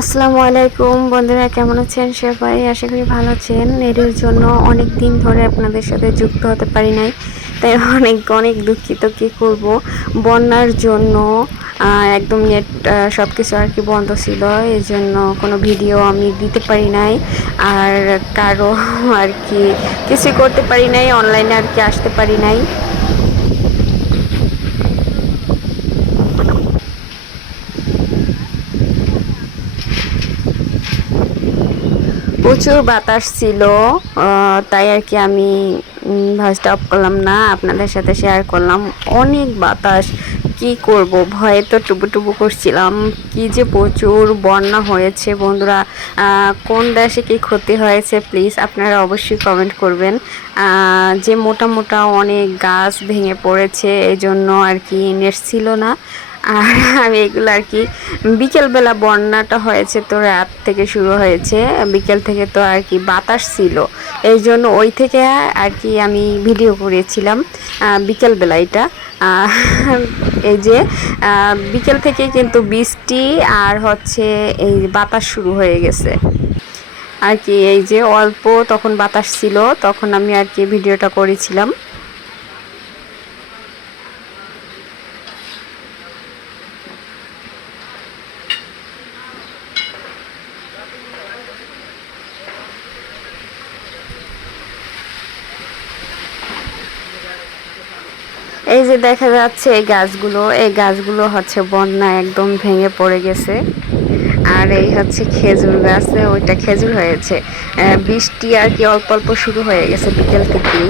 আসসালামু আলাইকুম বন্ধুরা, কেমন আছেন সবাই? আশা করি ভালো আছেন। এর জন্য অনেক দিন ধরে আপনাদের সাথে যুক্ত হতে পারি নাই, তাই অনেক অনেক দুঃখিত। কি করব, বন্যার জন্য একদম নেট সব কিছু আর কি বন্ধ ছিল। এই জন্য কোনো ভিডিও আমি দিতে পারি নাই, আর কারো আর কি কিছুই করতে পারি নাই, অনলাইনে আর কি আসতে পারি নাই। প্রচুর বাতাস ছিল, তাই আর কি আমি ভয়েসটা অফ করলাম না, আপনাদের সাথে শেয়ার করলাম। অনেক বাতাস, কি করব, ভয়ে তো টুবু করছিলাম। কি যে প্রচুর বন্যা হয়েছে বন্ধুরা। কোন দেশে কি ক্ষতি হয়েছে প্লিজ আপনারা অবশ্যই কমেন্ট করবেন। যে মোটা মোটা অনেক গাছ ভেঙে পড়েছে, এই জন্য আর কি নেট ছিল না। আর আমি এগুলো আর কি বিকেলবেলা, বন্যাটা হয়েছে তো রাত থেকে শুরু হয়েছে, বিকেল থেকে তো আর কি বাতাস ছিল, এই জন্য ওই থেকে আর কি আমি ভিডিও করেছিলাম বিকেলবেলা। এটা এই যে বিকেল থেকে কিন্তু বৃষ্টি আর হচ্ছে এই বাতাস শুরু হয়ে গেছে আর কি। এই যে অল্প তখন বাতাস ছিল, তখন আমি আর কি ভিডিওটা করেছিলাম। এই যে দেখা যাচ্ছে এই গাছগুলো হচ্ছে বন্যা একদম ভেঙে পড়ে গেছে। আর এই হচ্ছে খেজুর গাছে, ওইটা খেজুর হয়েছে। বৃষ্টি আর কি অল্প অল্প শুরু হয়ে গেছে বিকেল থেকেই।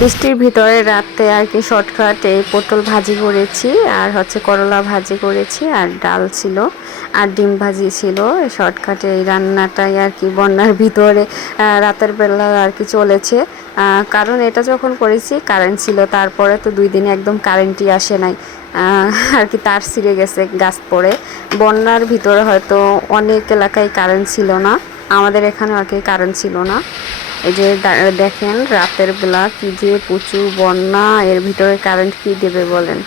বৃষ্টির ভিতরে রাতে আর কি শর্টকাট এই পটল ভাজি করেছি, আর হচ্ছে করলা ভাজি করেছি, আর ডাল ছিল, আর ডিম ভাজি ছিল। শর্টকাটে এই রান্নাটাই আর কি বন্যার ভিতরে রাতের বেলা আর কি চলেছে। কারণ এটা যখন করেছি কারেন্ট ছিল, তারপরে তো 2 দিন একদম কারেন্টই আসে নাই আর কি, তার ছিঁড়ে গেছে গাছ পড়ে। বন্যার ভিতরে হয়তো অনেক এলাকায় কারেন্ট ছিল না, আমাদের এখানে আর কি কারেন্ট ছিল না। এই যে দেখেন রাতের বেলা কি যে প্রচুর বন্যা, এর ভিতরে কারেন্ট কি দেবে বলেন।